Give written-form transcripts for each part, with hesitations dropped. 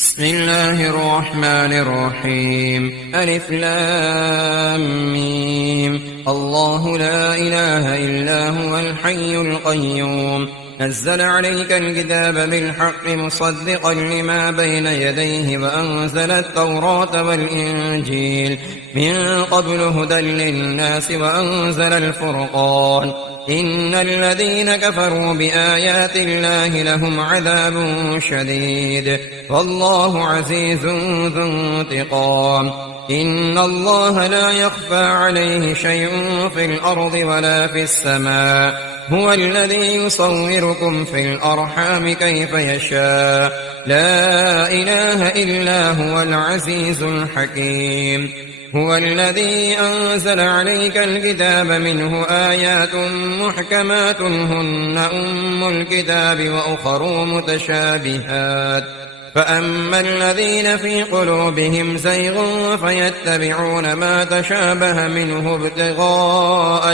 بسم الله الرحمن الرحيم. ألف لام ميم. الله لا إله إلا هو الحي القيوم. نزل عليك الكتاب بالحق مصدقا لما بين يديه وأنزل التوراة والإنجيل من قبل هدى للناس وأنزل الفرقان. إن الذين كفروا بآيات الله لهم عذاب شديد والله عزيز ذو انتقام. إن الله لا يخفى عليه شيء في الأرض ولا في السماء. هو الذي يصوركم في الأرحام كيف يشاء. لا إله إلا هو العزيز الحكيم. هو الذي أنزل عليك الكتاب منه آيات محكمات هن أم الكتاب وأخر متشابهات. فأما الذين في قلوبهم زيغ فيتبعون ما تشابه منه ابتغاء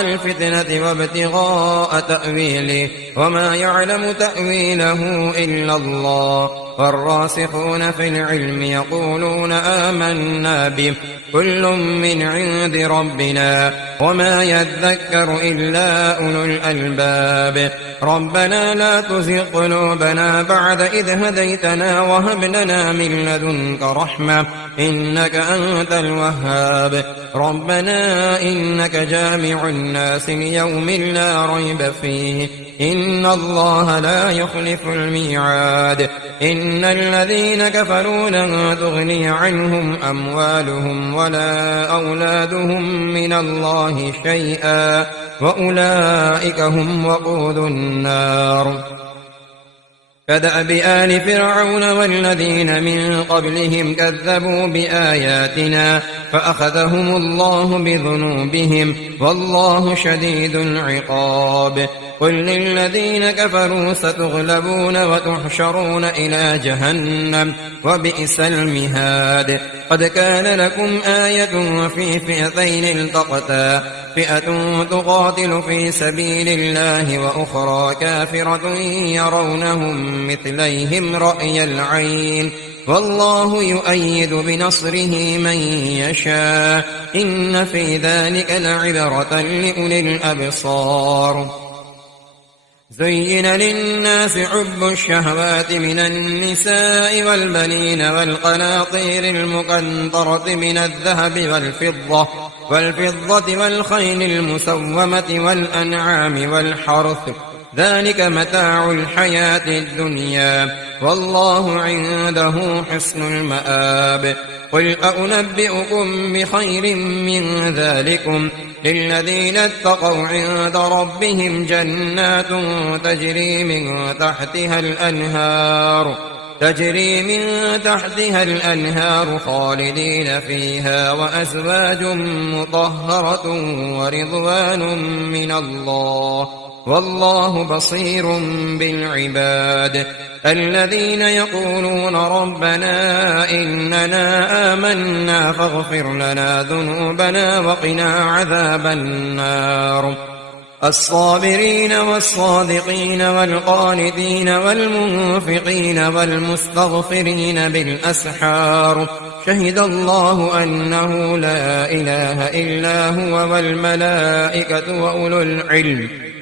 الفتنة وابتغاء تأويله وما يعلم تأويله إلا الله. والراسخون في العلم يقولون آمنا به كل من عند ربنا وما يذكر إلا أولو الألباب. ربنا لا تزغ قلوبنا بعد إذ هديتنا وهب لنا من لدنك رحمة إنك أنت الوهاب. ربنا إنك جامع الناس ليوم لا ريب فيه إن الله لا يخلف الميعاد. إن الذين كفروا لن تغني عنهم أموالهم ولا أولادهم من الله شيئا وأولئك هم وقود النار. كدأب آل فرعون والذين من قبلهم كذبوا بآياتنا فأخذهم الله بذنوبهم والله شديد العقاب. قل للذين كفروا ستغلبون وتحشرون إلى جهنم وبئس المهاد. قد كان لكم آية في فئتين التقتا فئة تقاتل في سبيل الله وأخرى كافرة يرونهم مثليهم رأي العين والله يؤيد بنصره من يشاء. إن في ذلك لعبرة لأولي الأبصار. زين للناس حب الشهوات من النساء والبنين والقناطير المقنطرة من الذهب والفضة والخيل المسومة والأنعام والحرث ذلك متاع الحياة الدنيا والله عنده حسن المآب. قل أنبئكم بخير من ذلكم للذين اتقوا عند ربهم جنات تجري من تحتها الأنهار خالدين فيها وأزواج مطهرة ورضوان من الله والله بصير بالعباد. الذين يقولون ربنا إننا آمنا فاغفر لنا ذنوبنا وقنا عذاب النار. الصابرين والصادقين والقانتين والمنفقين والمستغفرين بالأسحار. شهد الله أنه لا إله إلا هو والملائكة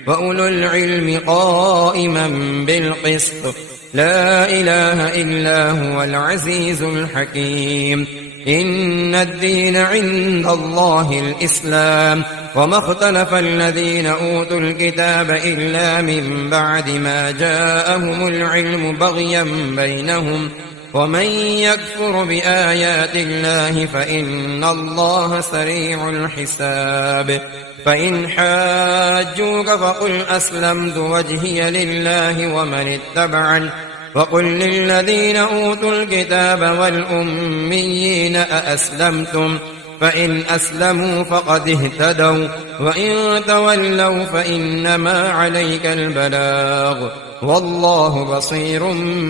وأولو العلم قائما بالقسط. لا إله إلا هو العزيز الحكيم. إن الدين عند الله الإسلام وما اختلف الذين أوتوا الكتاب إلا من بعد ما جاءهم العلم بغيا بينهم ومن يكفر بآيات الله فإن الله سريع الحساب. فإن حاجوك فقل أسلمت وجهي لله ومن اتبعني وقل للذين أوتوا الكتاب والأميين أأسلمتم فإن أسلموا فقد اهتدوا وإن تولوا فإنما عليك البلاغ والله بصير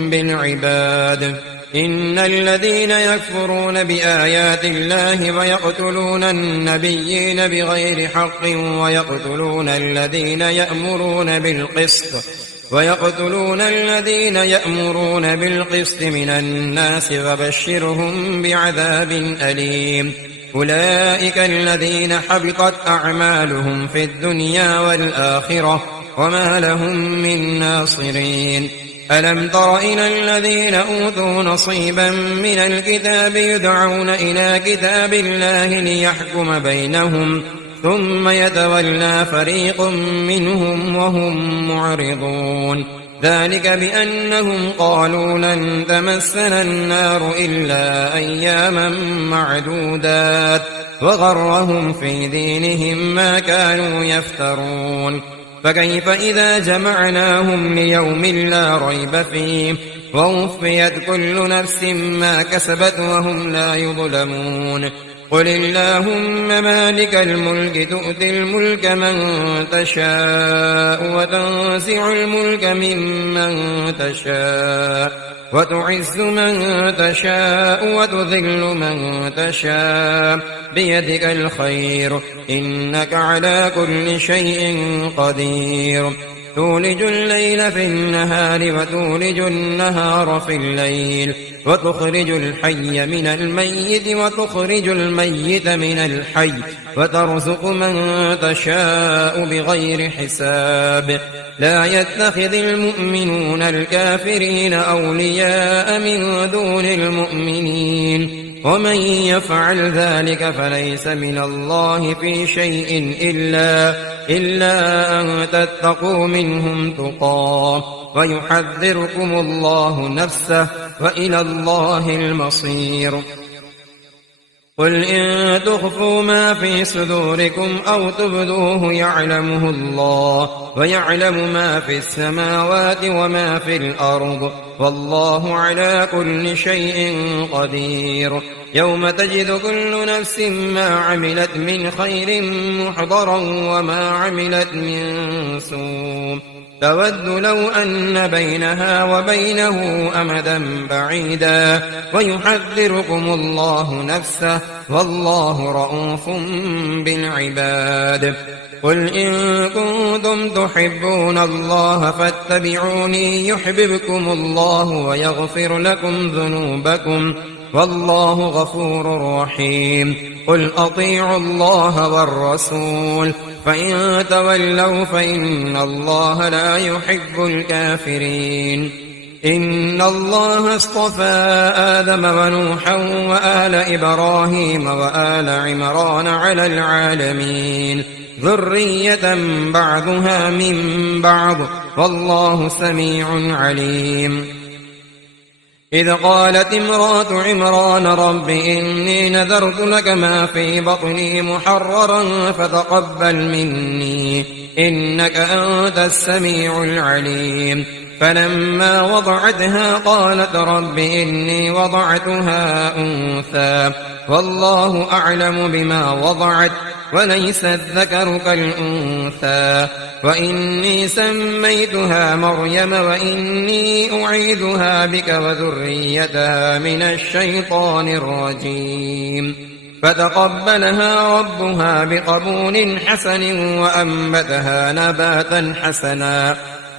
بالعباد. إن الذين يكفرون بآيات الله ويقتلون النبيين بغير حق ويقتلون الذين يأمرون بالقسط ويقتلون الذين يأمرون بالقسط من الناس فبشرهم بعذاب أليم أولئك الذين حبطت أعمالهم في الدنيا والآخرة وما لهم من ناصرين ألم تر إلى الذين أوتوا نصيبا من الكتاب يدعون إلى كتاب الله ليحكم بينهم ثم يتولى فريق منهم وهم معرضون ذلك بأنهم قالوا لن تمسنا النار إلا أياما معدودات وغرهم في دينهم ما كانوا يفترون فكيف إذا جمعناهم ليوم لا ريب فيه ووفيت كل نفس ما كسبت وهم لا يظلمون قل اللهم مالك الملك تؤتي الملك من تشاء وتنزع الملك ممن تشاء وتعز من تشاء وتذل من تشاء بيدك الخير إنك على كل شيء قدير تولج الليل في النهار وتولج النهار في الليل وتخرج الحي من الميت وتخرج الميت من الحي وترزق من تشاء بغير حساب لا يتخذ المؤمنون الكافرين أولياء من دون المؤمنين ومن يفعل ذلك فليس من الله في شيء إلا أن تتقوا منهم تقاه ويحذركم الله نفسه وإلى الله المصير قل إن تخفوا ما في صدوركم أو تبدوه يعلمه الله ويعلم ما في السماوات وما في الأرض والله على كل شيء قدير يوم تجد كل نفس ما عملت من خير محضرا وما عملت من سوء تود لو أن بينها وبينه أمدا بعيدا ويحذركم الله نفسه والله رءوف بالعباد قل إن كنتم تحبون الله فاتبعوني يحببكم الله ويغفر لكم ذنوبكم والله غفور رحيم قل أطيعوا الله والرسول فإن تولوا فإن الله لا يحب الكافرين إن الله اصطفى آدم ونوحا وآل إبراهيم وآل عمران على العالمين ذرية بعضها من بعض والله سميع عليم إذ قالت امرأة عمران رب إني نذرت لك ما في بطني محررا فتقبل مني إنك أنت السميع العليم فلما وضعتها قالت رب إني وضعتها أنثى والله أعلم بما وضعت وليس الذكر كالأنثى وإني سميتها مريم وإني أعيذها بك وذريتها من الشيطان الرجيم فتقبلها ربها بقبول حسن وأنبتها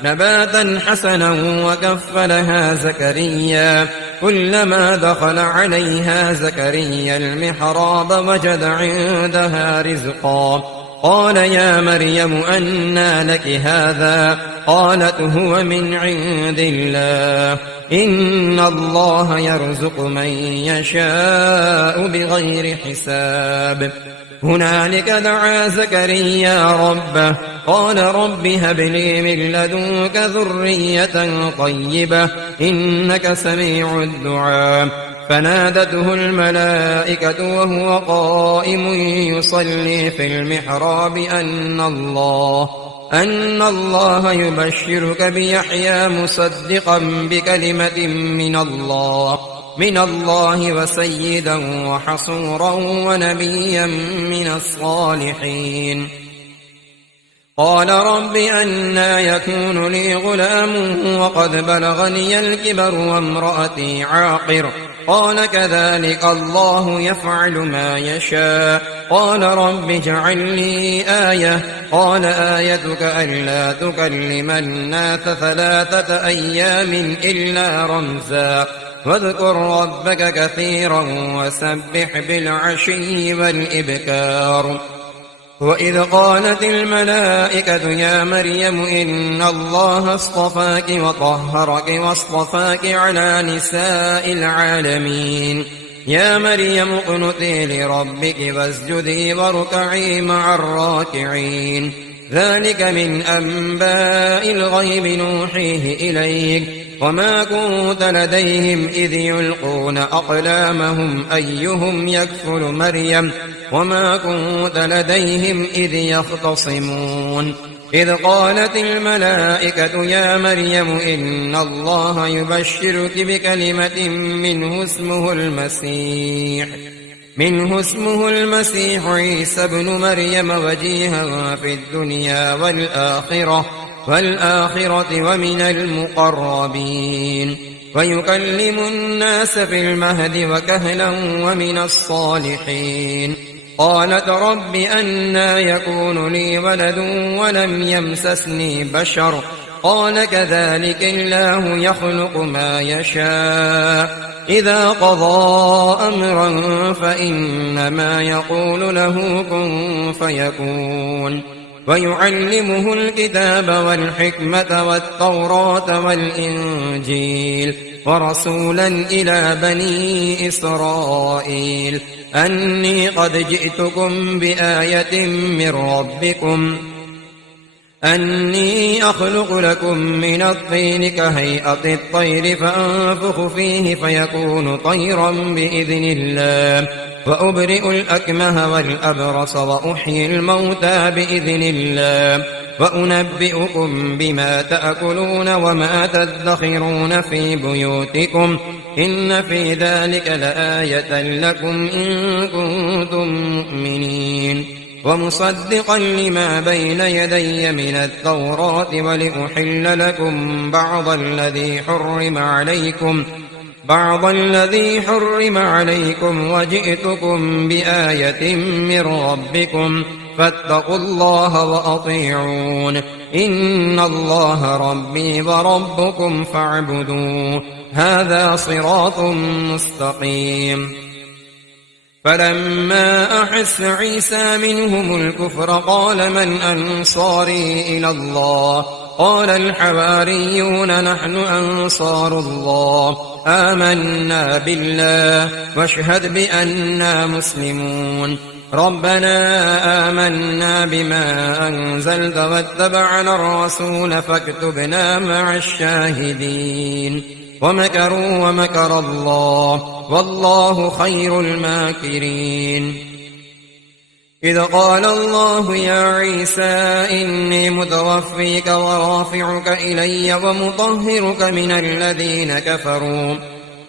نباتا حسنا وكفلها زكريا كلما دخل عليها زكريا المحراب وجد عندها رزقا قال يا مريم أنى لك هذا قالت هو من عند الله إن الله يرزق من يشاء بغير حساب هنالك دعا زكريا ربه قال رب هب لي من لدنك ذرية طيبة إنك سميع الدعاء فنادته الملائكة وهو قائم يصلي في المحراب أن الله يبشرك بيحيى مصدقا بكلمة من الله وسيدا وحصورا ونبيا من الصالحين قال رب أنى يكون لي غلام وقد بلغني الكبر وامرأتي عاقر قال كذلك الله يفعل ما يشاء قال رب اجعل لي آية قال آيتك ألا تكلم الناس 3 أيام إلا رمزا واذكر ربك كثيرا وسبح بالعشي والإبكار وإذ قالت الملائكة يا مريم إن الله اصطفاك وطهرك واصطفاك على نساء العالمين يا مريم اقنتي لربك واسجدي واركعي مع الراكعين ذلك من أنباء الغيب نوحيه إليك وما كنت لديهم إذ يلقون أقلامهم أيهم يكفل مريم وما كنت لديهم إذ يختصمون إذ قالت الملائكة يا مريم إن الله يبشرك بكلمة منه اسمه المسيح عيسى ابن مريم وجيها في الدنيا والآخرة ومن المقربين ويكلم الناس في المهد وكهلا ومن الصالحين قالت رب أنى يكون لي ولد ولم يمسسني بشر قال كذلك الله يخلق ما يشاء إذا قضى أمرا فإنما يقول له كن فيكون ويعلمه الكتاب والحكمة والتوراة والإنجيل ورسولا إلى بني إسرائيل أني قد جئتكم بآية من ربكم أني أخلق لكم من الطين كهيئة الطير فأنفخ فيه فيكون طيرا بإذن الله وأبرئ الأكمه والأبرص وأحيي الموتى بإذن الله وأنبئكم بما تأكلون وما تدخرون في بيوتكم إن في ذلك لآية لكم إن كنتم مؤمنين ومصدقا لما بين يدي من التوراة ولأحل لكم بعض الذي حرم عليكم وجئتكم بآية من ربكم فاتقوا الله وأطيعون إن الله ربي وربكم فاعبدوه هذا صراط مستقيم فلما أحس عيسى منهم الكفر قال من أنصاري إلى الله قال الحواريون نحن أنصار الله آمنا بالله واشهد بأننا مسلمون ربنا آمنا بما أنزلت واتبعنا الرسول فاكتبنا مع الشاهدين ومكروا ومكر الله والله خير الماكرين إذ قال الله يا عيسى إني متوفيك ورافعك إلي ومطهرك من الذين كفروا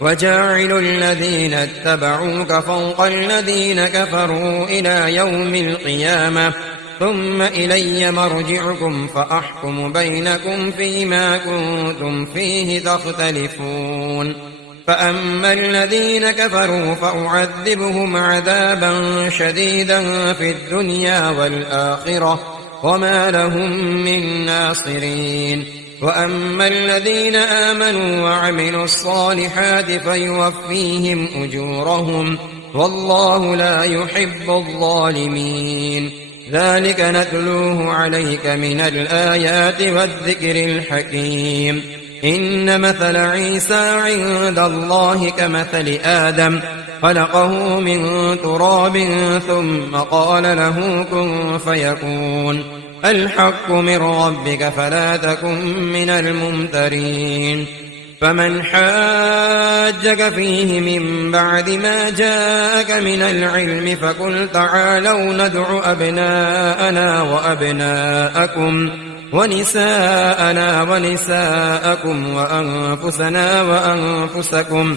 وجاعل الذين اتبعوك فوق الذين كفروا إلى يوم القيامة ثم إلي مرجعكم فأحكم بينكم فيما كنتم فيه تختلفون فأما الذين كفروا فأعذبهم عذابا شديدا في الدنيا والآخرة وما لهم من ناصرين وأما الذين آمنوا وعملوا الصالحات فيوفيهم أجورهم والله لا يحب الظالمين ذلك نتلوه عليك من الآيات والذكر الحكيم إن مثل عيسى عند الله كمثل آدم خلقه من تراب ثم قال له كن فيكون الحق من ربك فلا تكن من الممترين فمن حاجك فيه من بعد ما جاءك من العلم فقل تعالوا ندع أبناءنا وأبناءكم ونساءنا ونساءكم وأنفسنا وأنفسكم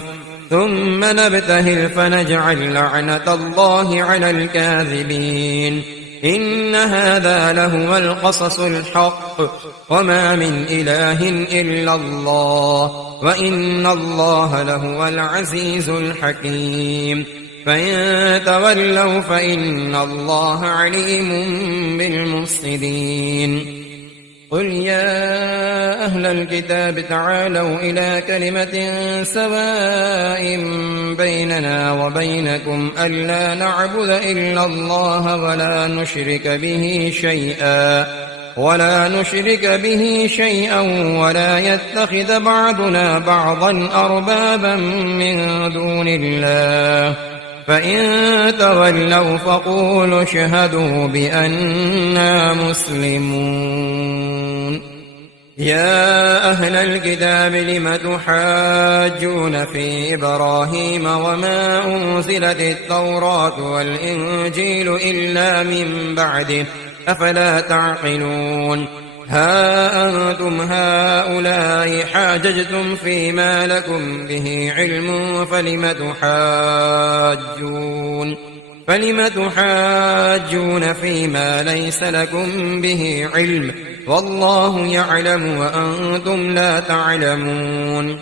ثم نبتهل فنجعل لعنة الله على الكاذبين إن هذا لهو القصص الحق وما من إله إلا الله وإن الله لهو العزيز الحكيم فإن تولوا فإن الله عليم بالمفسدين قل يا أهل الكتاب تعالوا إلى كلمة سواء بيننا وبينكم ألا نعبد إلا الله ولا نشرك به شيئا ولا يتخذ بعضنا بعضا أربابا من دون الله فإن تولوا فقولوا اشهدوا بأننا مسلمون يا أهل الكتاب لم تحاجون في إبراهيم وما أنزلت التوراة والإنجيل إلا من بعده أفلا تعقلون ها أنتم هؤلاء حاججتم فيما لكم به علم فلم تحاجون فيما ليس لكم به علم والله يعلم وأنتم لا تعلمون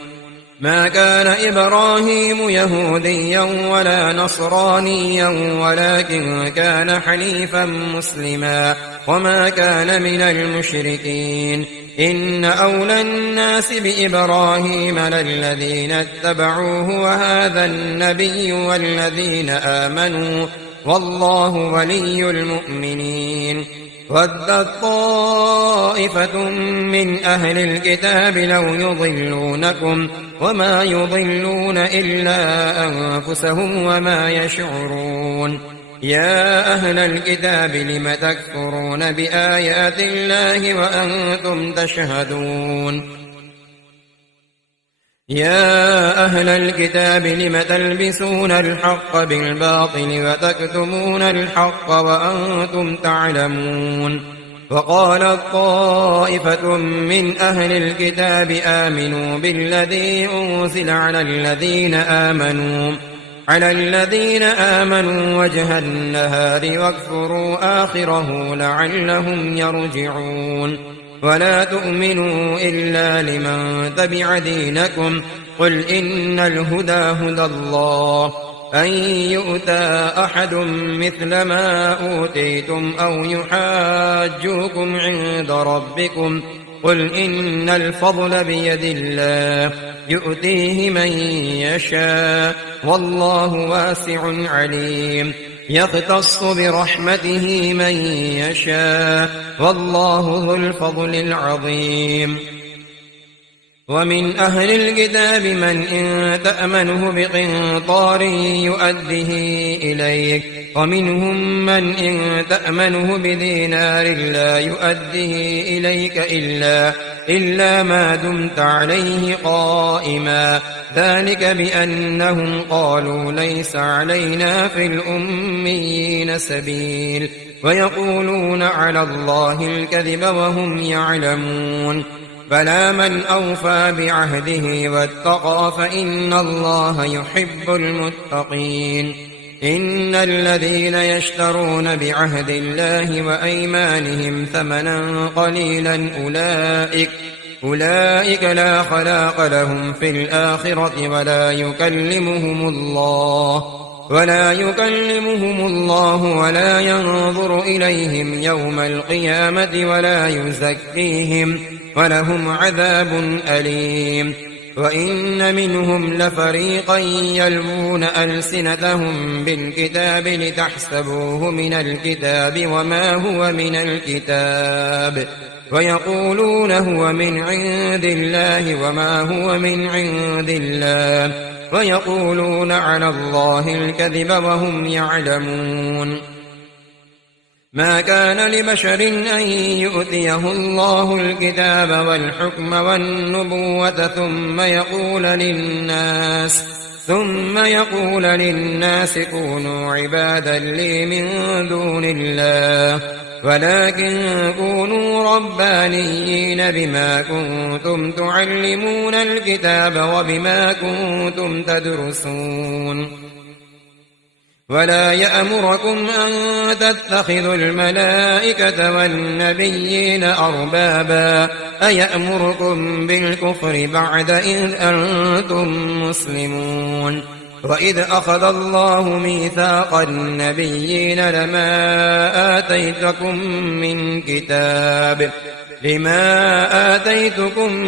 ما كان إبراهيم يهوديا ولا نصرانيا ولكن كان حنيفا مسلما وما كان من المشركين إن أولى الناس بإبراهيم للذين اتبعوه وهذا النبي والذين آمنوا والله ولي المؤمنين ودت طائفة من أهل الكتاب لو يضلونكم وما يضلون إلا أنفسهم وما يشعرون يا أهل الكتاب لم تكفرون بآيات الله وأنتم تشهدون يا أهل الكتاب لم تلبسون الحق بالباطل وتكتمون الحق وأنتم تعلمون وقالت طائفة من أهل الكتاب آمنوا بالذي أنزل على الذين آمنوا وجه النهار واكفروا آخره لعلهم يرجعون ولا تؤمنوا إلا لمن تبع دينكم قل إن الهدى هدى الله أن يؤتى أحد مثل ما أوتيتم أو يحاجوكم عند ربكم قل إن الفضل بيد الله يؤتيه من يشاء والله واسع عليم يختص برحمته من يشاء والله ذو الفضل العظيم ومن أهل الكتاب من إن تأمنه بقنطار يؤده إليك ومنهم من إن تأمنه بدينار لا يؤده إليك إلا ما دمت عليه قائما ذلك بأنهم قالوا ليس علينا في الأميين سبيل ويقولون على الله الكذب وهم يعلمون بلى من أوفى بعهده واتقى فإن الله يحب المتقين إن الذين يشترون بعهد الله وأيمانهم ثمنا قليلا أولئك لا خلاق لهم في الآخرة ولا يكلمهم الله ولا ينظر إليهم يوم القيامة ولا يزكيهم ولهم عذاب أليم وإن منهم لفريقا يلوون ألسنتهم بالكتاب لتحسبوه من الكتاب وما هو من الكتاب ويقولون هو من عند الله وما هو من عند الله ويقولون على الله الكذب وهم يعلمون ما كان لبشر أن يؤتيه الله الكتاب والحكم والنبوة ثم يقول للناس كونوا عبادا لي من دون الله ولكن كونوا ربانيين بما كنتم تعلمون الكتاب وبما كنتم تدرسون ولا يأمركم أن تتخذوا الملائكة والنبيين أربابا أيأمركم بالكفر بعد إذ أنتم مسلمون وإذ أخذ الله ميثاق النبيين لما آتيتكم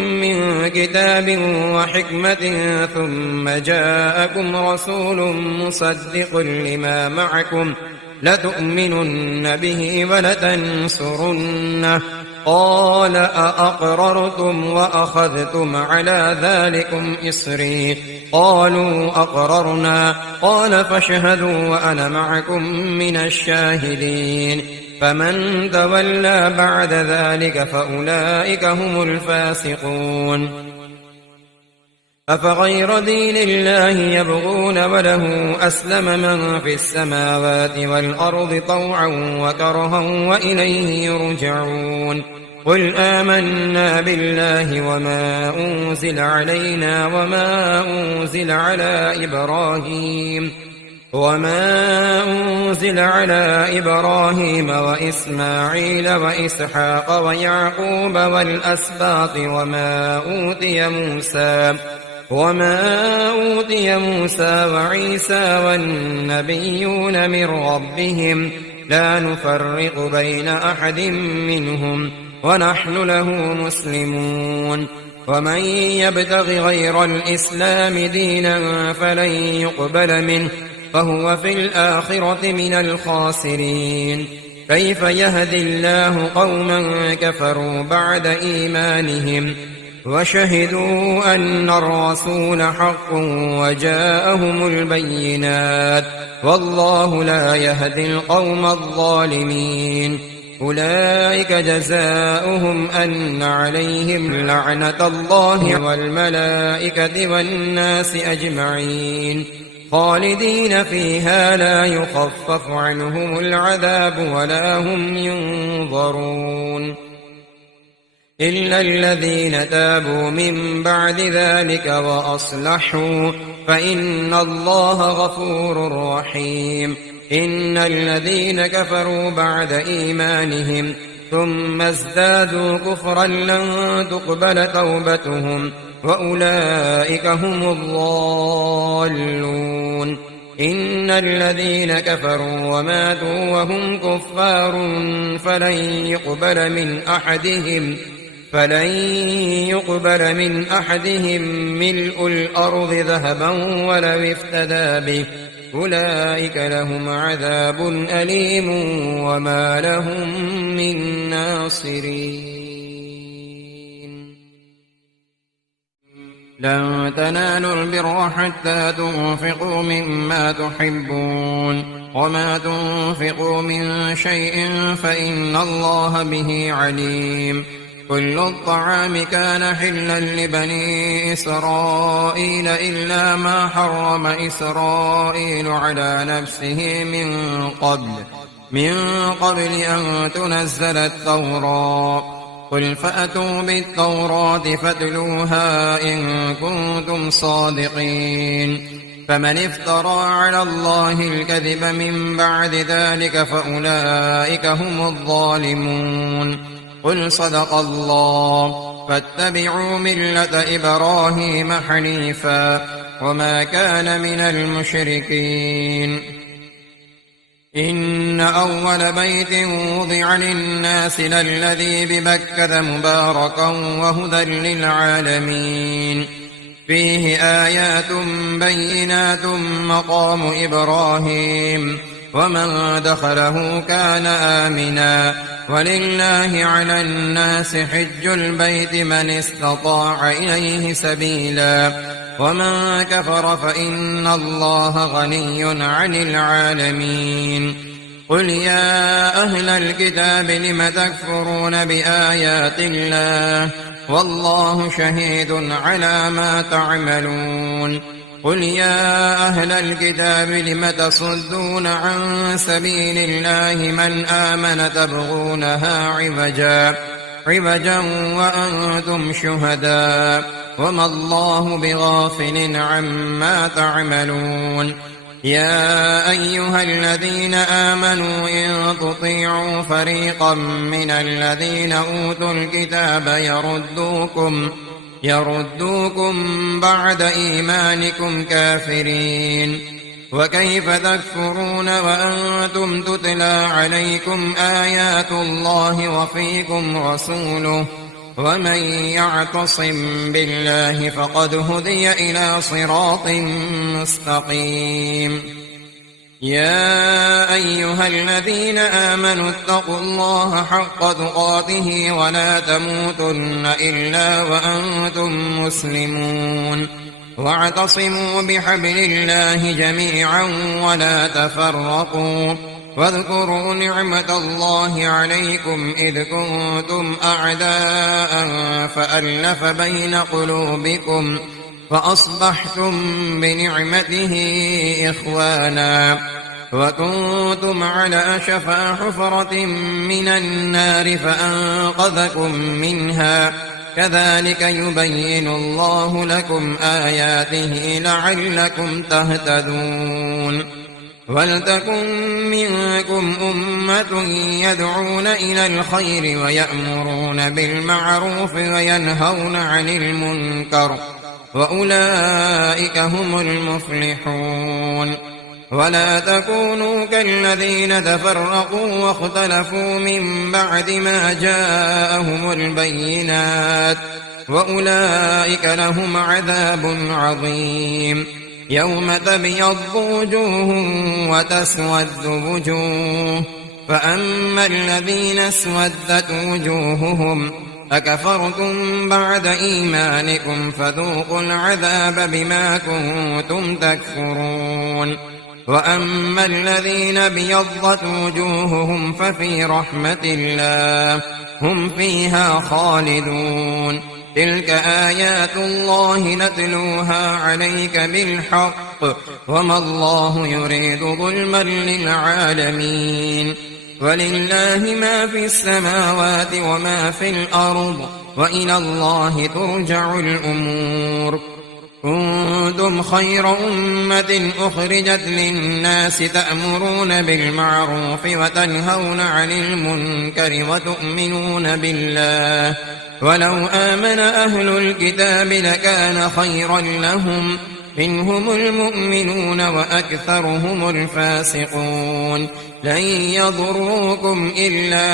من كتاب وحكمة ثم جاءكم رسول مصدق لما معكم لتؤمنن به ولتنصرنه قال أأقررتم وأخذتم على ذلكم إصري قالوا أقررنا قال فاشهدوا وأنا معكم من الشاهدين فمن تولى بعد ذلك فأولئك هم الفاسقون أفغير دين الله يبغون وله أسلم من في السماوات والأرض طوعا وكرها وإليه يرجعون قل آمنا بالله وما أنزل علينا وما أنزل على إبراهيم وإسماعيل وإسحاق ويعقوب والأسباط وما أوتي موسى وعيسى والنبيون من ربهم لا نفرق بين أحد منهم ونحن له مسلمون ومن يبتغ غير الإسلام دينا فلن يقبل منه فهو في الآخرة من الخاسرين كيف يهدي الله قوما كفروا بعد إيمانهم وشهدوا أن الرسول حق وجاءهم البينات والله لا يهدي القوم الظالمين أولئك جزاؤهم أن عليهم لعنة الله والملائكة والناس أجمعين خالدين فيها لا يخفف عنهم العذاب ولا هم ينظرون إلا الذين تابوا من بعد ذلك وأصلحوا فإن الله غفور رحيم إن الذين كفروا بعد إيمانهم ثم ازدادوا كفرا لن تقبل توبتهم وأولئك هم الضالون إن الذين كفروا وماتوا وهم كفار فلن يقبل من أحدهم ملء الأرض ذهبا ولو افتدى به أولئك لهم عذاب أليم وما لهم من ناصرين لن تنالوا البر حتى تنفقوا مما تحبون وما تنفقوا من شيء فإن الله به عليم كل الطعام كان حلا لبني إسرائيل إلا ما حرم إسرائيل على نفسه من قبل أن تنزل التوراة قل فأتوا بالتوراة فاتلوها إن كنتم صادقين فمن افترى على الله الكذب من بعد ذلك فأولئك هم الظالمون قل صدق الله فاتبعوا ملة إبراهيم حنيفا وما كان من المشركين إن أول بيت وضع للناس للذي ببكة مباركا وهدى للعالمين فيه آيات بينات مقام إبراهيم ومن دخله كان آمنا ولله على الناس حج البيت من استطاع إليه سبيلا ومن كفر فإن الله غني عن العالمين قل يا أهل الكتاب لم تكفرون بآيات الله والله شهيد على ما تعملون قل يا أهل الكتاب لم تصدون عن سبيل الله من آمن تبغونها عوجا وأنتم شهداء وما الله بغافل عما تعملون يا أيها الذين آمنوا إن تطيعوا فريقا من الذين أوتوا الكتاب يردوكم بعد إيمانكم كافرين. وكيف تكفرون وأنتم تتلى عليكم آيات الله وفيكم رسوله ومن يعتصم بالله فقد هدي إلى صراط مستقيم. يا أيها الذين آمنوا اتقوا الله حق تقاته ولا تموتن إلا وأنتم مسلمون واعتصموا بحبل الله جميعا ولا تفرقوا واذكروا نعمة الله عليكم إذ كنتم أعداء فألف بين قلوبكم فأصبحتم بنعمته إخوانا وكنتم على شفا حفرة من النار فأنقذكم منها كذلك يبين الله لكم آياته لعلكم تهتدون. ولتكن منكم أمة يدعون إلى الخير ويأمرون بالمعروف وينهون عن المنكر وأولئك هم المفلحون. ولا تكونوا كالذين تفرقوا واختلفوا من بعد ما جاءهم البينات وأولئك لهم عذاب عظيم. يوم تبيض وجوه وتسود وجوه فأما الذين اسودت وجوههم أكفرتم بعد إيمانكم فذوقوا العذاب بما كنتم تكفرون. وأما الذين بيضت وجوههم ففي رحمة الله هم فيها خالدون. تلك آيات الله نتلوها عليك بالحق وما الله يريد ظلما للعالمين. ولله ما في السماوات وما في الأرض وإلى الله ترجع الأمور. كنتم خير أمة أخرجت للناس تأمرون بالمعروف وتنهون عن المنكر وتؤمنون بالله ولو آمن أهل الكتاب لكان خيرا لهم منهم المؤمنون وأكثرهم الفاسقون. لن يضروكم إلا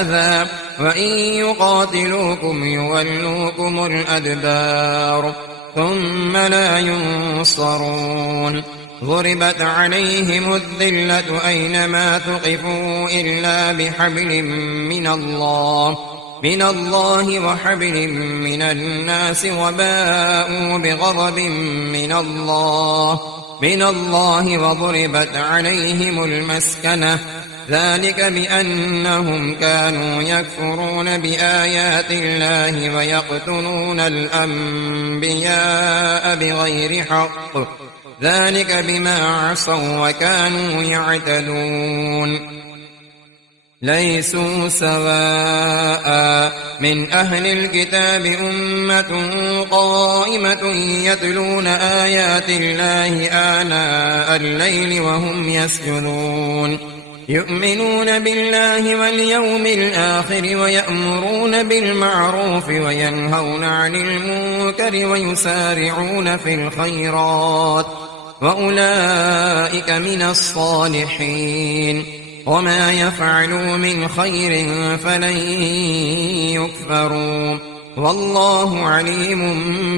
أذى وإن يقاتلوكم يولوكم الأدبار ثم لا ينصرون. ضربت عليهم الذلة أينما ثقفوا إلا بحبل من الله وحبل من الناس وباءوا بغضب من الله وضربت عليهم المسكنة ذلك بأنهم كانوا يكفرون بآيات الله ويقتلون الأنبياء بغير حق ذلك بما عصوا وكانوا يعتدون. ليسوا سواء من أهل الكتاب أمة قائمة يتلون آيات الله آناء الليل وهم يسجدون يؤمنون بالله واليوم الآخر ويأمرون بالمعروف وينهون عن المنكر ويسارعون في الخيرات وأولئك من الصالحين. وما يفعلوا من خير فلن يكفروا والله عليم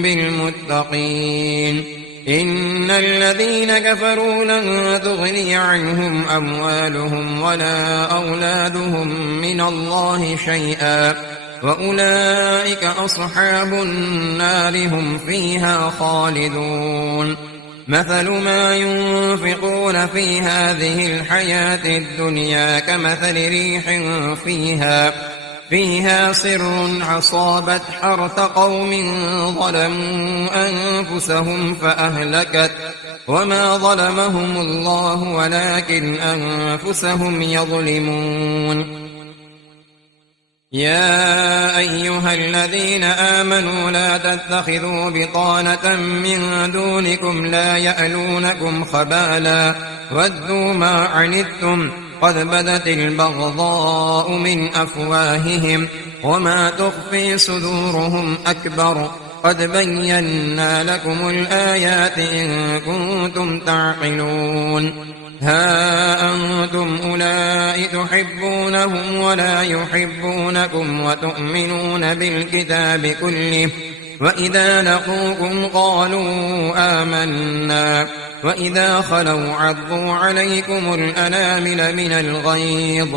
بالمتقين. إن الذين كفروا لن تغني عنهم أموالهم ولا أولادهم من الله شيئا وأولئك أصحاب النار هم فيها خالدون. مثل ما ينفقون في هذه الحياة الدنيا كمثل ريح فيها صر أصابت حرث قوم ظلموا أنفسهم فأهلكت وما ظلمهم الله ولكن أنفسهم يظلمون. يا أيها الذين آمنوا لا تتخذوا بطانة من دونكم لا يألونكم خبالا ودوا ما عنتم قد بدت البغضاء من أفواههم وما تخفي صدورهم أكبر قد بينا لكم الآيات إن كنتم تعقلون ها أنتم أولئك تحبونهم ولا يحبونكم وتؤمنون بالكتاب كله وإذا لقوكم قالوا آمنا وإذا خلوا عضوا عليكم الأنامل من الغيظ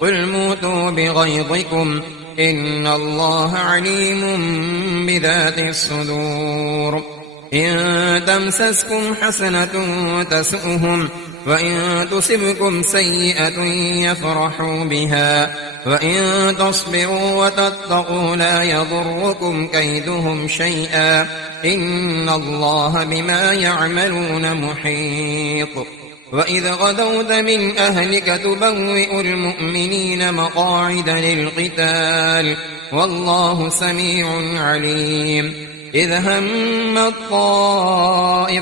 قل موتوا بغيظكم إن الله عليم بذات الصدور إن تمسسكم حسنة تسؤهم وإن تصبكم سيئة يفرحوا بها وإن تصبروا وتتقوا لا يضركم كيدهم شيئا إن الله بما يعملون محيط وإذ غدوت من أهلك تبوئ المؤمنين مقاعد للقتال والله سميع عليم إذ هم الطائفتان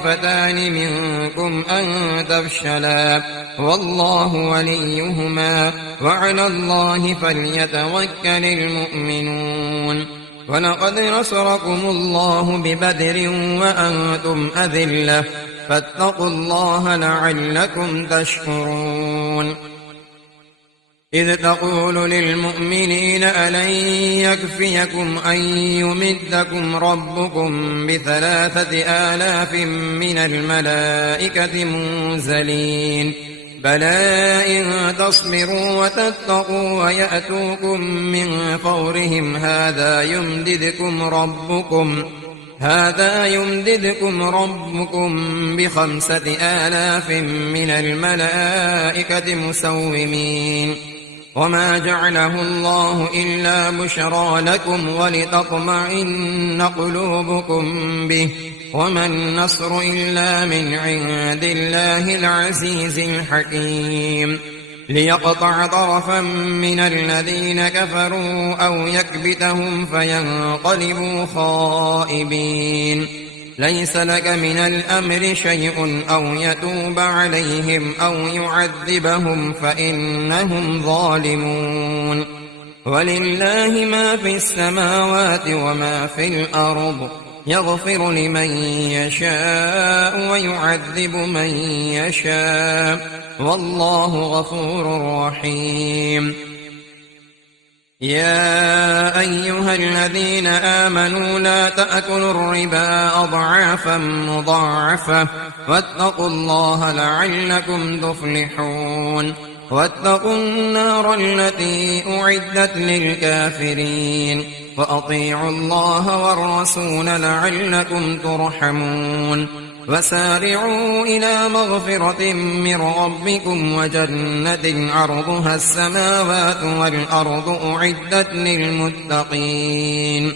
منكم أن تفشلا والله وليهما وعلى الله فليتوكل المؤمنون ولقد نصركم الله ببدر وأنتم أذلة فاتقوا الله لعلكم تشكرون إذ تقول للمؤمنين ألن يكفيكم أن يمدكم ربكم ب3,000 من الملائكة منزلين بلى إن تصبروا وتتقوا ويأتوكم من فورهم هذا يمددكم ربكم ب5,000 من الملائكة مسومين وما جعله الله إلا بشرى لكم ولتطمئن قلوبكم به وما النصر إلا من عند الله العزيز الحكيم ليقطع طرفا من الذين كفروا أو يكبتهم فينقلبوا خائبين ليس لك من الأمر شيء أو يتوب عليهم أو يعذبهم فإنهم ظالمون ولله ما في السماوات وما في الأرض يغفر لمن يشاء ويعذب من يشاء والله غفور رحيم يا أيها الذين آمنوا لا تأكلوا الربا أضعافا مضاعفة واتقوا الله لعلكم تفلحون واتقوا النار التي أعدت للكافرين وأطيعوا الله والرسول لعلكم ترحمون وسارعوا إلى مغفرة من ربكم وجنة عرضها السماوات والأرض أعدت للمتقين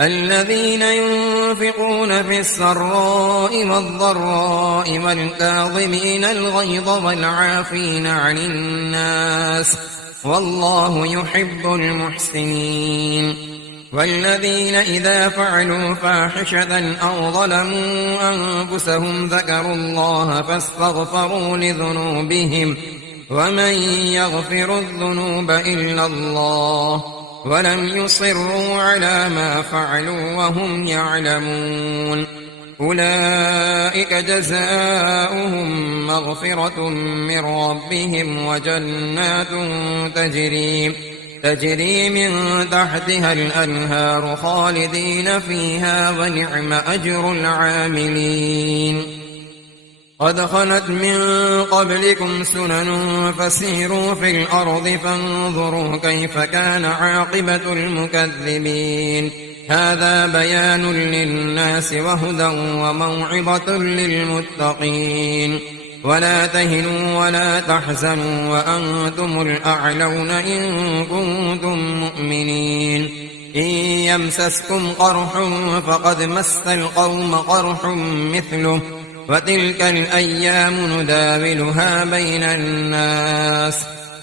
الذين ينفقون في السراء والضراء والكاظمين الغيظ والعافين عن الناس والله يحب المحسنين والذين إذا فعلوا فاحشة أو ظلموا أنفسهم ذكروا الله فاستغفروا لذنوبهم ومن يغفر الذنوب إلا الله ولم يصروا على ما فعلوا وهم يعلمون أولئك جزاؤهم مغفرة من ربهم وجنات تجري من تحتها الأنهار خالدين فيها ونعم أجر العاملين قد خلت من قبلكم سنن فسيروا في الأرض فانظروا كيف كان عاقبة المكذبين هذا بيان للناس وهدى وموعظة للمتقين ولا تهنوا ولا تحزنوا وأنتم الأعلون إن كنتم مؤمنين إن يمسسكم قرح فقد مس القوم قرح مثله وتلك الأيام نداولها بين الناس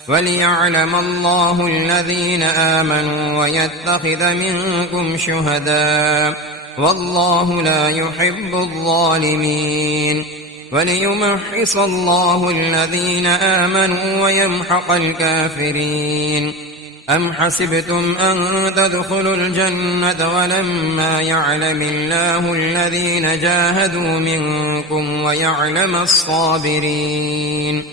وليعلم الله الذين آمنوا ويتخذ منكم شهداء والله لا يحب الظالمين وليمحص الله الذين آمنوا ويمحق الكافرين أم حسبتم أن تدخلوا الجنة ولما يعلم الله الذين جاهدوا منكم ويعلم الصابرين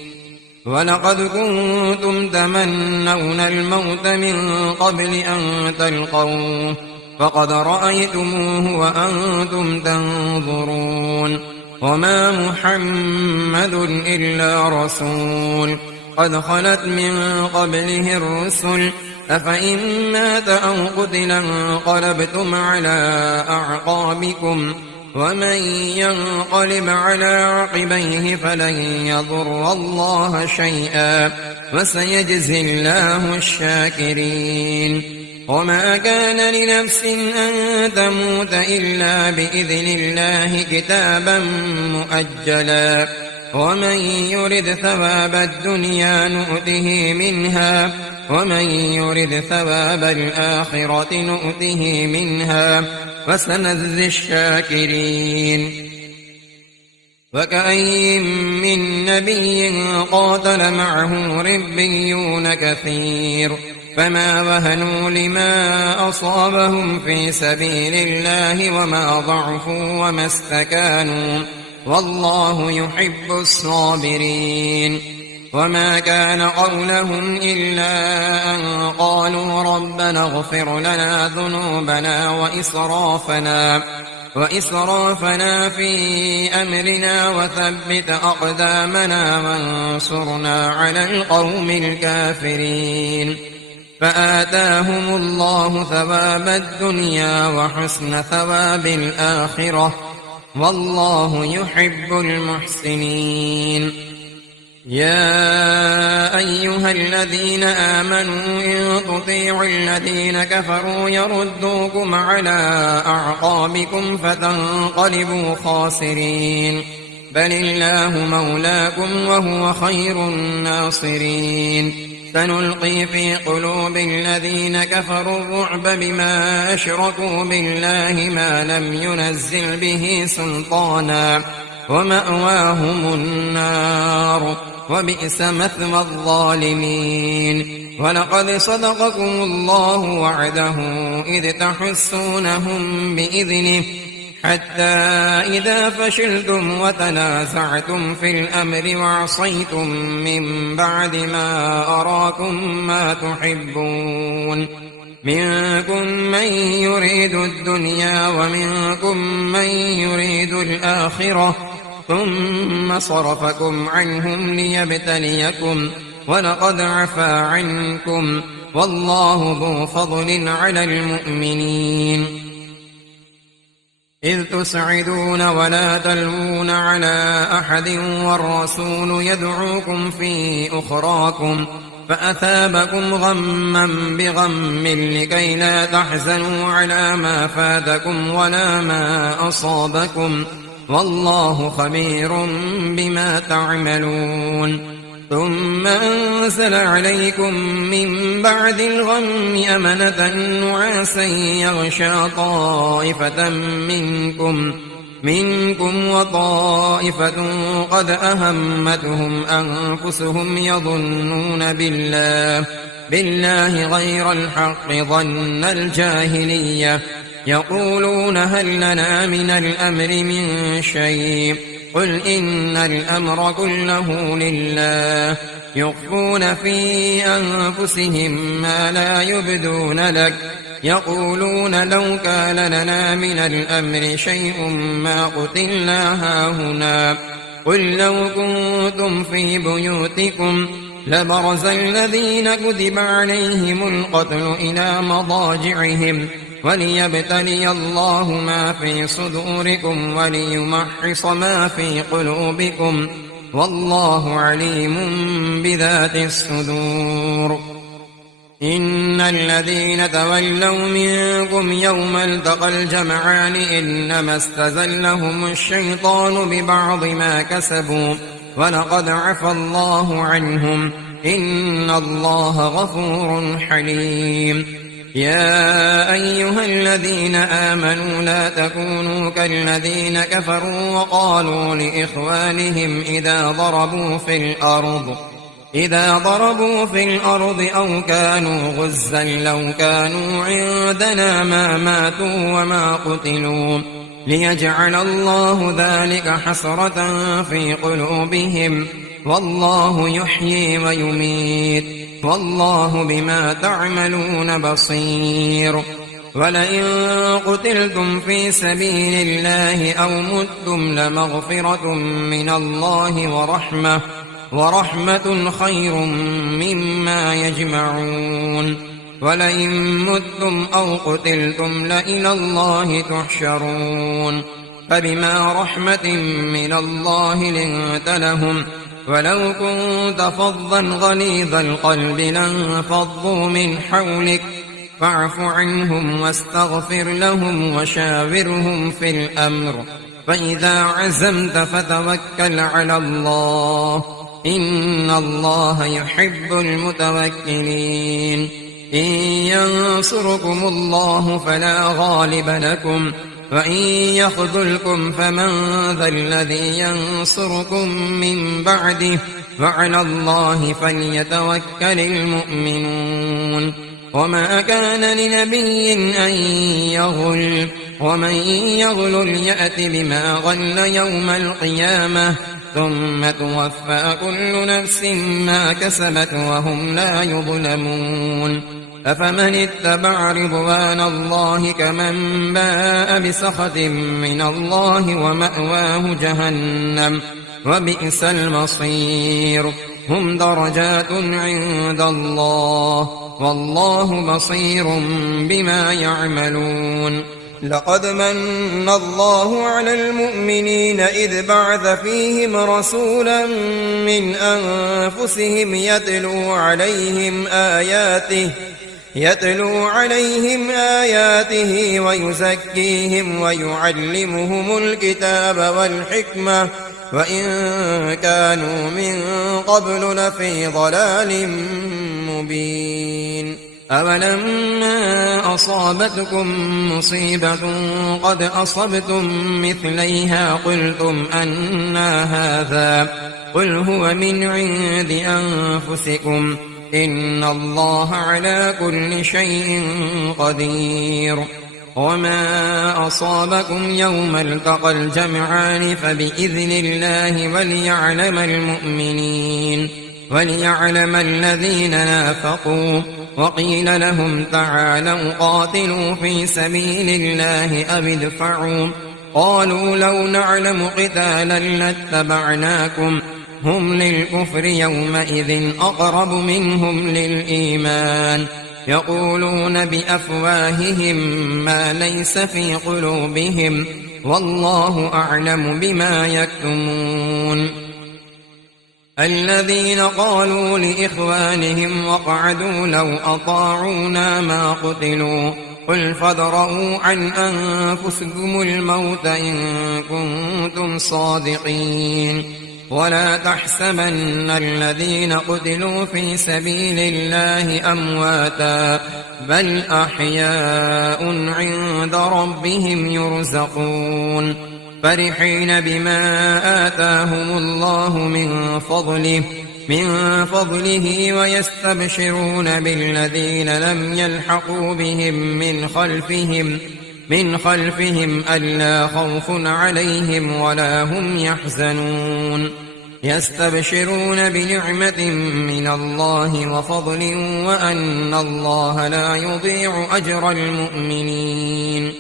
ولقد كنتم تمنون الموت من قبل أن تلقوه فقد رأيتموه وأنتم تنظرون وما محمد إلا رسول قد خلت من قبله الرسل أفإن مات أو قتل انقلبتم على أعقابكم ومن ينقلب على عقبيه فلن يضر الله شيئا وسيجزي الله الشاكرين وما كان لنفس أن تموت إلا بإذن الله كتابا مؤجلا ومن يرد ثواب الدنيا نؤته منها ومن يرد ثواب الآخرة نؤته منها وسنجزي الشاكرين وكأين من نبي قاتل معه ربيون كثير فما وهنوا لما أصابهم في سبيل الله وما ضعفوا وما استكانوا والله يحب الصابرين وما كان قولهم إلا أن قالوا ربنا اغفر لنا ذنوبنا وإسرافنا في أمرنا وثبت أقدامنا وانصرنا على القوم الكافرين فآتاهم الله ثواب الدنيا وحسن ثواب الآخرة والله يحب المحسنين يا أيها الذين آمنوا إن تطيعوا الذين كفروا يردوكم على أعقابكم فتنقلبوا خاسرين بل الله مولاكم وهو خير الناصرين سنلقي في قلوب الذين كفروا الرعب بما أشركوا بالله ما لم ينزل به سلطانا ومأواهم النار وبئس مثوى الظالمين ولقد صدقكم الله وعده إذ تحسونهم بإذنه حتى إذا فشلتم وتنازعتم في الأمر وعصيتم من بعد ما أراكم ما تحبون منكم من يريد الدنيا ومنكم من يريد الآخرة ثم صرفكم عنهم ليبتليكم ولقد عفا عنكم والله ذو فضل على المؤمنين إذ تسعدون ولا تلوون على أحد والرسول يدعوكم في أخراكم فأثابكم غما بغم لكي لا تحزنوا على ما فاتكم ولا ما أصابكم والله خبير بما تعملون ثم أنزل عليكم من بعد الغم أمنة نعاسا يغشى طائفة منكم وطائفة قد أهمتهم أنفسهم يظنون بالله غير الحق ظن الجاهلية يقولون هل لنا من الأمر من شيء قل إن الأمر كله لله يخفون في أنفسهم ما لا يبدون لك يقولون لو كان لنا من الأمر شيء ما قتلنا هاهنا قل لو كنتم في بيوتكم لبرز الذين كتب عليهم القتل إلى مضاجعهم وليبتلي الله ما في صدوركم وليمحص ما في قلوبكم والله عليم بذات الصدور إن الذين تولوا منكم يوم التقى الجمعان إنما استزلهم الشيطان ببعض ما كسبوا ولقد عفى الله عنهم إن الله غفور حليم. يا أيها الذين آمنوا لا تكونوا كالذين كفروا وقالوا لإخوانهم إذا ضربوا في الأرض أو كانوا غزا لو كانوا عندنا ما ماتوا وما قتلوا ليجعل الله ذلك حسرة في قلوبهم والله يحيي ويميت والله بما تعملون بصير. ولئن قتلتم في سبيل الله أو متم لمغفرة من الله ورحمة خير مما يجمعون. ولئن متم أو قتلتم لإلى الله تحشرون. فبما رحمة من الله لنت لهم ولو كنت فظا غليظ القلب لانفضوا من حولك فاعف عنهم واستغفر لهم وشاورهم في الأمر فإذا عزمت فتوكل على الله إن الله يحب المتوكلين. إن ينصركم الله فلا غالب لكم وإن يخذلكم فمن ذا الذي ينصركم من بعده وعلى الله فليتوكل المؤمنون. وما كان لنبي أن يغل ومن يغل يأت بما غل يوم القيامة ثم توفى كل نفس ما كسبت وهم لا يظلمون. أفمن اتبع رضوان الله كمن باء بسخط من الله ومأواه جهنم وبئس المصير. هم درجات عند الله والله بصير بما يعملون. لقد من الله على المؤمنين إذ بعث فيهم رسولا من أنفسهم يتلو عليهم آياته ويزكيهم ويعلمهم الكتاب والحكمة وإن كانوا من قبل لفي ضلال مبين. أولما أصابتكم مصيبة قد أصبتم مثليها قلتم أنى هذا قل هو من عند أنفسكم إن الله على كل شيء قدير. وما أصابكم يوم التقى الجمعان فبإذن الله وليعلم الذين نافقوا. وقيل لهم تعالوا قاتلوا في سبيل الله أو ادفعوا قالوا لو نعلم قتالا لاتبعناكم هم للكفر يومئذ أقرب منهم للإيمان يقولون بأفواههم ما ليس في قلوبهم والله أعلم بما يكتمون. الذين قالوا لإخوانهم وقعدوا لو أطاعونا ما قتلوا قل فادرءوا عن أنفسكم الموت إن كنتم صادقين. ولا تحسبن الذين قتلوا في سبيل الله أمواتا بل أحياء عند ربهم يرزقون فرحين بما آتاهم الله من فضله ويستبشرون بالذين لم يلحقوا بهم من خلفهم ألا خوف عليهم ولا هم يحزنون يستبشرون بنعمة من الله وفضل وأن الله لا يضيع أجر المؤمنين.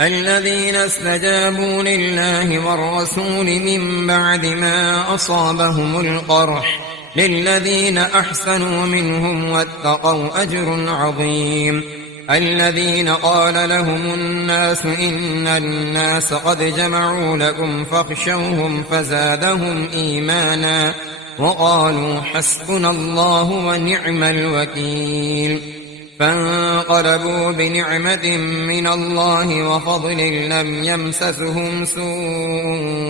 الذين استجابوا لله والرسول من بعد ما أصابهم القرح للذين أحسنوا منهم واتقوا أجر عظيم. الذين قال لهم الناس إن الناس قد جمعوا لكم فاخشوهم فزادهم إيمانا وقالوا حسبنا الله ونعم الوكيل. فانقلبوا بنعمة من الله وفضل لم يمسسهم سوء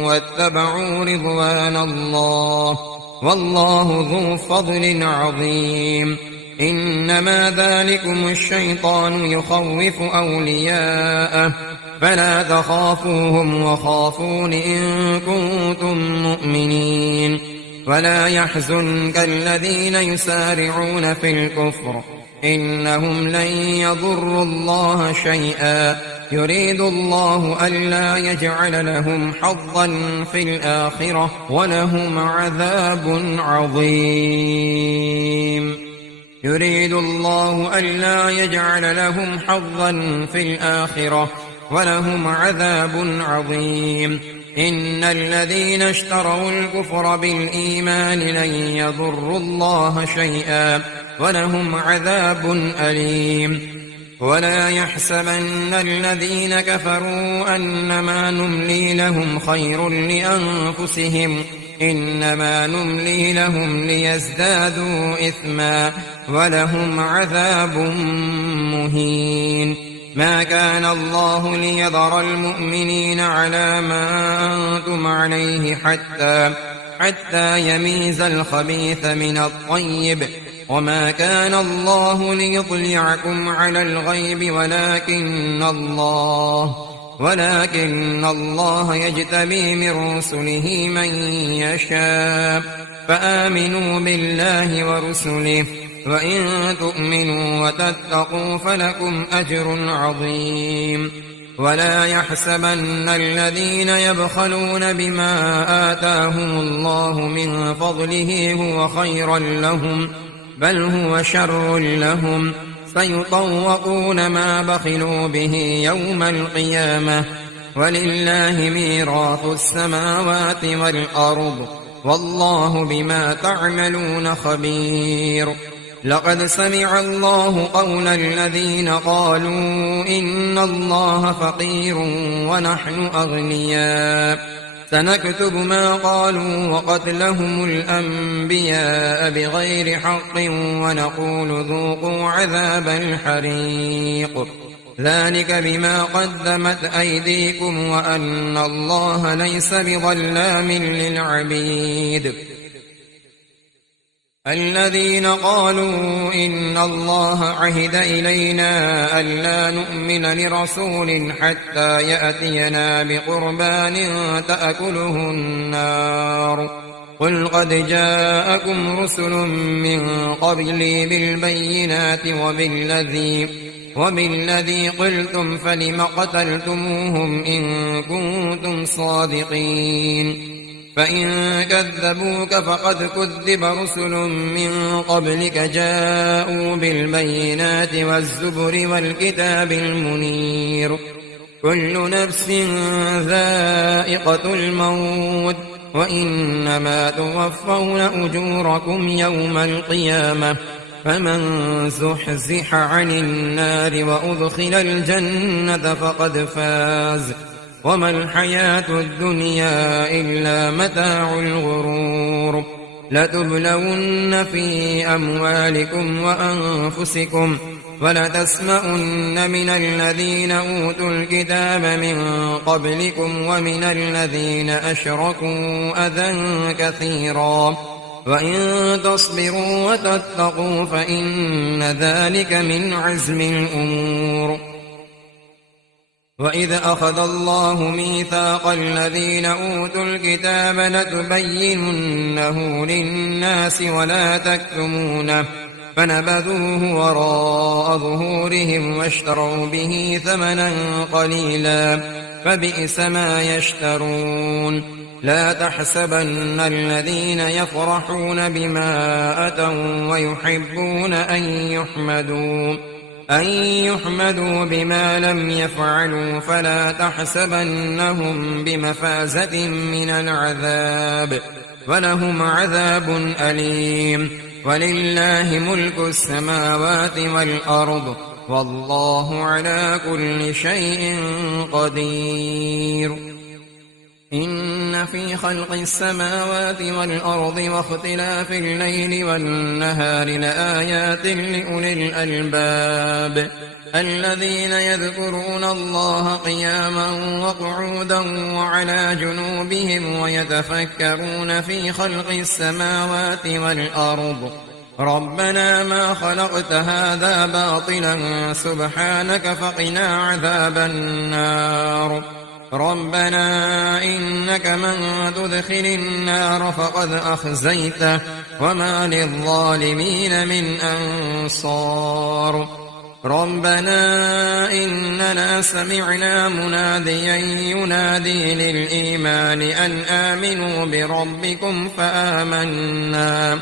واتبعوا رضوان الله والله ذو فضل عظيم. إنما ذلكم الشيطان يخوف أولياءه فلا تخافوهم وخافون إن كنتم مؤمنين. ولا يحزنك الذين يسارعون في الكفر إنهم لن يضروا الله شيئا يريد الله ألا يجعل لهم حظا في الآخرة ولهم عذاب عظيم. يريد الله ألا يجعل لهم حظا في الآخرة ولهم عذاب عظيم. إن الذين اشتروا الكفر بالإيمان لن يضروا الله شيئا ولهم عذاب أليم. ولا يحسبن الذين كفروا أنما نملي لهم خير لأنفسهم إنما نملي لهم ليزدادوا إثما ولهم عذاب مهين. ما كان الله ليذر المؤمنين على ما أنتم عليه حتى يميز الخبيث من الطيب وما كان الله ليطلعكم على الغيب ولكن الله يجتبي من رسله من يشاء فآمنوا بالله ورسله وإن تؤمنوا وتتقوا فلكم أجر عظيم. ولا يحسبن الذين يبخلون بما آتاهم الله من فضله هو خيرا لهم بل هو شر لهم سيطوقون ما بخلوا به يوم القيامة ولله ميراث السماوات والأرض والله بما تعملون خبير. لقد سمع الله قول الذين قالوا إن الله فقير ونحن أغنياء سنكتب ما قالوا وقتلهم الأنبياء بغير حق ونقول ذوقوا عذاب الحريق ذلك بما قدمت أيديكم وأن الله ليس بظلام للعبيد. الذين قالوا إن الله عهد إلينا ألا نؤمن لرسول حتى يأتينا بقربان تأكله النار قل قد جاءكم رسل من قبلي بالبينات وبالذي قلتم فلم قتلتموهم إن كنتم صادقين. فإن كذبوك فقد كذب رسل من قبلك جاءوا بالبينات والزبر والكتاب المنير كل نفس ذائقة الموت وإنما توفون أجوركم يوم القيامة فمن زحزح عن النار وأدخل الجنة فقد فاز وما الحياة الدنيا إلا متاع الغرور. لتبلون في أموالكم وأنفسكم ولتسمعن من الذين أوتوا الكتاب من قبلكم ومن الذين أشركوا أذى كثيرا وإن تصبروا وتتقوا فإن ذلك من عزم الأمور. وإذ أخذ الله ميثاق الذين أوتوا الكتاب لتبيننه للناس ولا تكتمونه فنبذوه وراء ظهورهم واشتروا به ثمنا قليلا فبئس ما يشترون. لا تحسبن الذين يفرحون بما أتوا ويحبون أن يحمدوا بما لم يفعلوا فلا تحسبنهم بمفازة من العذاب ولهم عذاب أليم. ولله ملك السماوات والأرض والله على كل شيء قدير. إن في خلق السماوات والأرض واختلاف الليل والنهار لآيات لأولي الألباب الذين يذكرون الله قياما وقعودا وعلى جنوبهم ويتفكرون في خلق السماوات والأرض ربنا ما خلقت هذا باطلا سبحانك فقنا عذاب النار ربنا إنك من تدخل النار فقد أخزيته وما للظالمين من أنصار ربنا إننا سمعنا مناديا ينادي للإيمان أن آمنوا بربكم فآمنا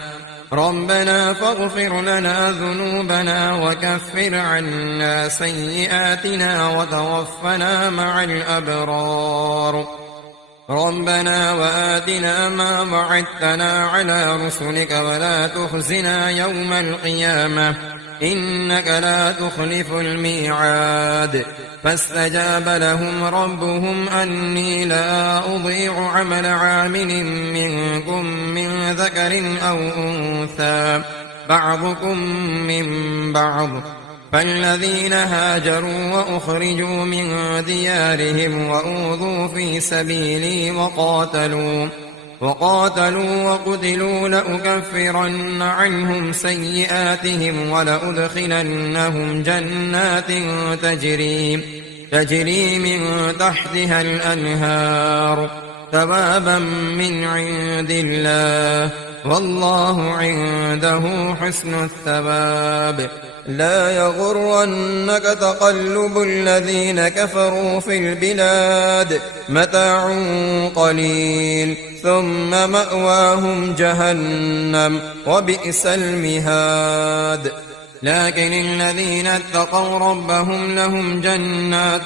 ربنا فاغفر لنا ذنوبنا وكفر عنا سيئاتنا وتوفنا مع الأبرار ربنا وآتنا ما وعدتنا على رسلك ولا تخزنا يوم القيامة إنك لا تخلف الميعاد فاستجاب لهم ربهم أني لا أضيع عمل عامل منكم من ذكر أو أنثى بعضكم من بعض فالذين هاجروا وأخرجوا من ديارهم وأوذوا في سبيلي وقاتلوا وقتلوا لأكفرن عنهم سيئاتهم ولأدخلنهم جنات تجري من تحتها الأنهار ثوابا من عند الله والله عنده حسن الثواب لا يغرنك تقلب الذين كفروا في البلاد متاع قليل ثم مأواهم جهنم وبئس المهاد لكن الذين اتقوا ربهم لهم جنات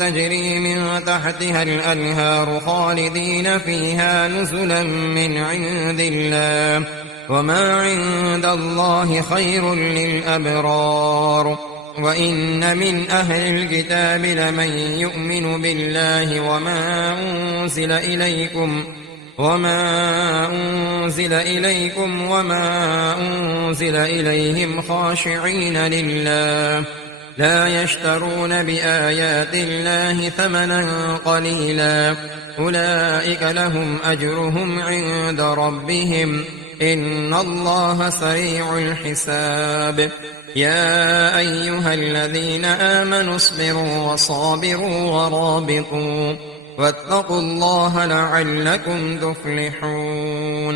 تجري من تحتها الأنهار خالدين فيها نزلا من عند الله وما عند الله خير للأبرار وإن من أهل الكتاب لمن يؤمن بالله وما أنزل إليكم وما أنزل إليهم خاشعين لله لا يشترون بآيات الله ثمنا قليلا أولئك لهم أجرهم عند ربهم إن الله سريع الحساب يا أيها الذين آمنوا اصبروا وصابروا ورابطوا واتقوا الله لعلكم تفلحون